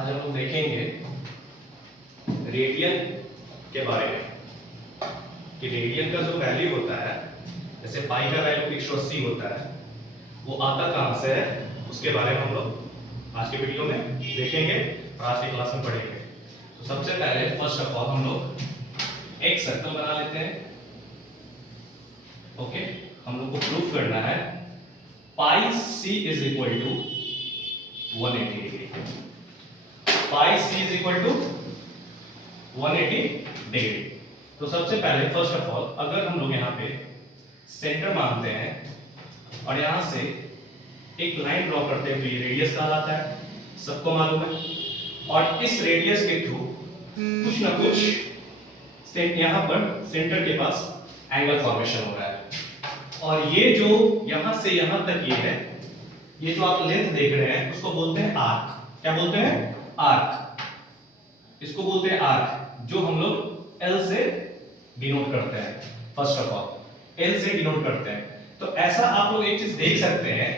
आज हम लोग देखेंगे रेडियन के बारे में कि रेडियन का जो वैल्यू होता है, जैसे पाई का वैल्यू 180 होता है, वो आता कहाँ से है उसके बारे में हम लोग आज के वीडियो में देखेंगे और आज की क्लास में पढ़ेंगे। तो सबसे पहले फर्स्ट ऑफ ऑल हम लोग एक सर्कल बना लेते हैं। ओके, हम लोग को प्रूफ करना है pi C is equal to 180 degree. Pi C is equal to 180 degree. तो सबसे पहले फर्स्ट ऑफ ऑल अगर हम लोग यहाँ पे सेंटर मानते हैं और यहाँ से एक लाइन ड्रॉ करते हैं तो ये रेडियस कहलाता है, सबको मालूम है। और इस रेडियस के थ्रू कुछ ना कुछ यहाँ पर सेंटर के पास एंगल फॉर्मेशन हो रहा है। और ये जो यहाँ से यहाँ तक ये है, ये जो आप लेंथ देख रहे हैं उसको बोलते हैं आर्क। क्या बोलते हैं? आर्क। इसको बोलते हैं आर्क, जो हम लोग L से डिनोट करते हैं। फर्स्ट ऑफ ऑल L से डिनोट करते हैं। तो ऐसा आप लोग एक चीज देख सकते हैं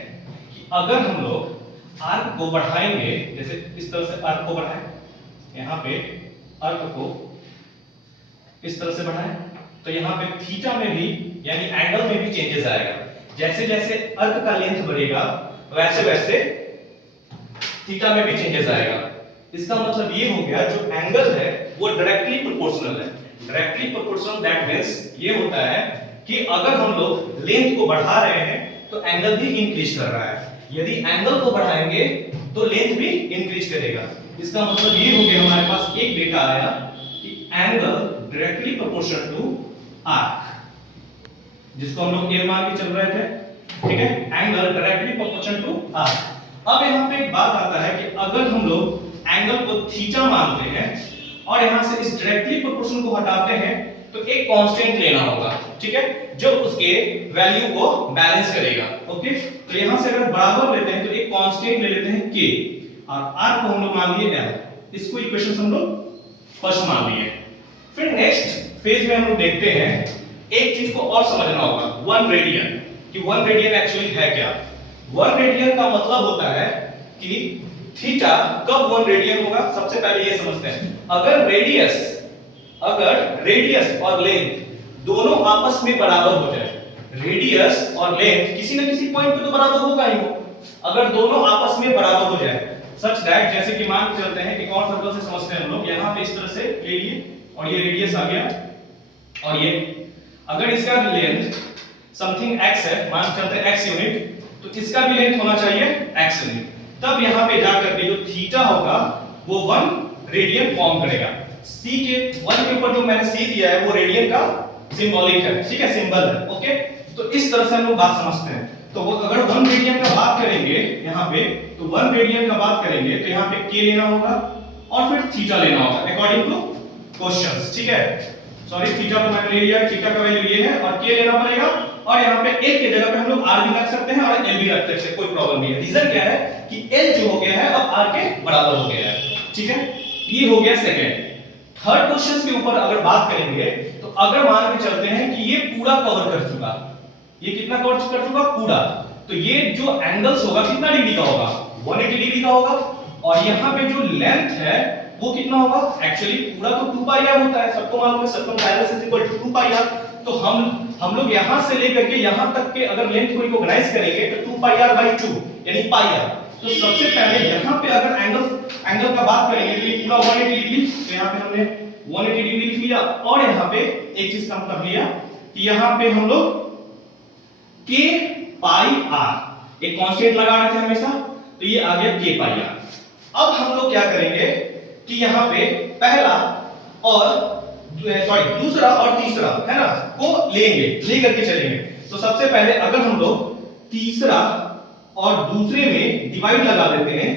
कि अगर हम लोग आर्क को बढ़ाएंगे, जैसे इस तरह से आर्क को बढ़ाएं, यहाँ पे आर्क को इस तरह से बढ़ाएं, तो यहाँ पे थीटा में भी यानी एंगल में भी चेंजेस आएगा। जैसे जैसे आर्क का लेंथ बढ़ेगा वैसे वैसे थीटा में भी चेंजेस आएगा। इसका मतलब ये हो गया जो एंगल है वो डायरेक्टली प्रोपोर्शनल है। डायरेक्टली प्रोपोर्शनल दैट मींस ये होता है कि अगर हम लोग लेंथ को बढ़ा रहे हैं तो एंगल भी इंक्रीज कर रहा है, यदि एंगल को बढ़ाएंगे तो लेंथ भी इंक्रीज करेगा। इसका मतलब ये हो गया हमारे पास एक डेटा आया कि angle directly proportional to arc, जिसको हम लोग L मान के चल रहे थे। ठीक है, angle directly proportional to arc. अब यहाँ पे एक बात आता है कि अगर हम लोग एंगल को थीटा मानते हैं और यहाँ से इस डायरेक्टली प्रोपोर्शनल को हटाते हैं तो एक कांस्टेंट लेना होगा, ठीक है, जो उसके वैल्यू को बैलेंस करेगा। ओके, तो यहाँ से अगर बराबर लेते हैं तो एक कांस्टेंट ले लेते हैं k और r को हम लोग मान लिए l। इसको इक्वेशन हम लोग फर्स्ट मान लिए। फिर नेक्स्ट फेज में हम लोग देखते हैं एक चीज को और समझना होगा, 1 रेडियन, कि 1 रेडियन एक्चुअली है क्या। 1 रेडियन का मतलब होता है कि थीटा कब 1 रेडियन होगा। सबसे पहले ये समझते हैं, अगर रेडियस और लेंथ दोनों आपस में बराबर हो जाए, रेडियस और लेंथ किसी न किसी पॉइंट पे तो बराबर होगा ही हो। अगर दोनों आपस में बराबर हो जाए सच दैट, जैसे कि मान के चलते हैं कि और सर्कल से समझते हैं हम लोग, यहाँ पे इस तरह से ले लिए और ये रेडियस आ गया और ये अगर इसका लेंथ समथिंग x है, मान के चलते हैं x यूनिट, तो इसका भी लेंथ होना चाहिए x यूनिट। तब यहाँ पे जाकर के जो थीटा होगा वो 1 रेडियन फॉर्म करेगा। c के 1 के ऊपर जो मैंने c दिया है वो रेडियन का सिंबॉलिक है, ठीक है, सिंबल है। ओके, तो इस तरह से हम लोग बात समझते हैं। तो वो अगर 1 रेडियन का बात करेंगे यहाँ पे, तो 1 रेडियन का बात करेंगे तो यहाँ पे k लेना होगा और फिर थीटा लेना होगा अकॉर्डिंग टू क्वेश्चंस। ठीक है, सॉरी थीटा को मैंने ले लिया, थीटा का वैल्यू ये है और k लेना पड़ेगा। और यहाँ पे l के जगह पे हम लोग r भी रख सकते हैं और l भी रख सकते हैं, कोई प्रॉब्लम नहीं है। रीजन क्या है कि l जो हो गया है अब r के बराबर हो गया है। ठीक है, ये हो गया सेकंड। थर्ड क्वेश्चन के ऊपर अगर बात करेंगे तो अगर मान के चलते हैं कि ये पूरा कवर कर चुका, ये कितना कवर कर चुका? पूरा। तो ये जो एंगल्स होगा कितना डिग्री का होगा? 180 डिग्री का होगा। और यहाँ पे जो लेंथ है वो कितना होगा? एक्चुअली पूरा तो 2 पाई r होता है, सबको मालूम है, circumference is equal to 2 pi r। तो हम लोग यहां से लेकर के यहां तक के अगर लेंथ को रिकॉग्नाइज करेंगे तो 2 पाई r बाय 2 यानी पाई r। तो सबसे पहले यहां पे अगर एंगल का बात करेंगे तो ये पूरा 180 डिग्री, तो यहां पे हमने 180 डिग्री लिख लिया। और यहां पे एक चीज कम कर लिया कि यहां पे हम लोग k पाई r एक कांस्टेंट लगा रहे थे हमेशा, तो ये आ गया k पाई r। अब हम लोग क्या करेंगे कि यहाँ पे पहला और दूसरा और तीसरा है ना को लेकर के चलेंगे। तो सबसे पहले अगर हम लोग तीसरा और दूसरे में डिवाइड लगा देते हैं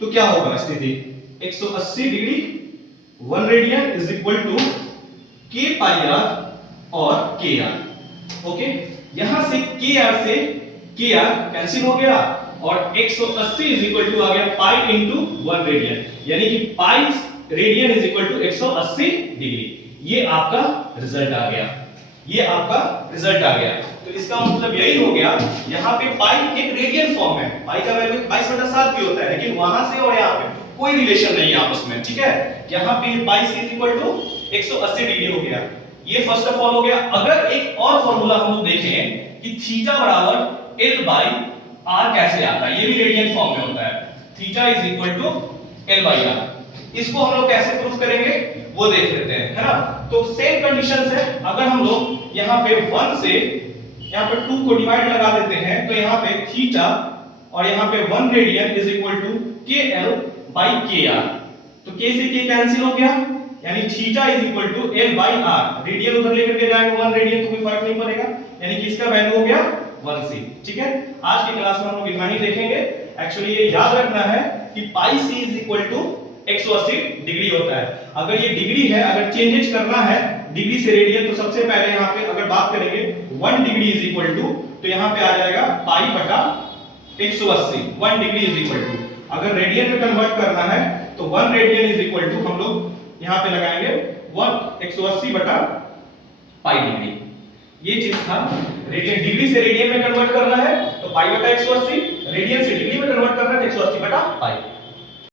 तो क्या होगा स्थिति? 180 degree 1 radian is equal to k pi r और kr। ओके, यहां से kr से kr कैंसिल हो गया और 180 इज इक्वल टू आ गया पाई इनटू 1 रेडियन, यानी कि pi radian is equal to 180 degree. ये आपका रिजल्ट आ गया, ये आपका रिजल्ट आ गया। तो इसका मतलब यही हो गया, यहाँ पे पाई एक रेडियन फॉर्म है, पाई का वैल्यू 22/7 भी होता है, लेकिन वहां से और यहाँ पे कोई रिलेशन नहीं है आपस में, ठीक है। यहाँ पे पाई c इक्वल टू 180 डिग्री हो गया, ये फर्स्ट ऑफ ऑल हो गया। अगर एक और फॉर्मूला हम लोग देखें कि थीटा बराबर l बाई r कैसे आता है, ये भी रेडियन फॉर्म में होता है, theta is equal to l by r, इसको हम लोग कैसे प्रूफ करेंगे वो देख लेते हैं, है ना। तो सेम कंडीशंस है, अगर हम लोग यहाँ पे 1 से यहाँ पे 2 को डिवाइड लगा देते हैं तो यहाँ पे थीटा और यहाँ पे 1 radian is equal to kl by kr, तो k से k कैंसिल हो गया, यानी theta is equal to l by r, radian उधर लेकर के जाएंगे 1 रेडियन तो कोई फर्क नहीं पड़ेगा, यानी कि इसका वैल्यू हो गया 1c, ठीक है। आज की क्लास में हम लोग इतना ही देखेंगे। एक्चुअली ये याद रखना है कि pi c is equal to 180 degree होता है। अगर ये डिग्री है, अगर चेंजेस करना है डिग्री से रेडियन, तो सबसे पहले यहाँ पे अगर बात करेंगे 1 डिग्री इज इक्वल टू, तो यहाँ पे आ जाएगा पाई बटा 180, 1 डिग्री इज इक्वल टू। अगर रेडियन में कन्वर्ट करना है तो 1 रेडियन इज इक्वल टू हम लोग यहाँ पे लगाएंगे 180 बटा पाई डिग्री, ये चीज था। रेडियन डिग्री से रेडियन में कन्वर्ट करना है तो पाई बटा 180, रेडियन से डिग्री में कन्वर्ट करना है तो 180 बटा पाई।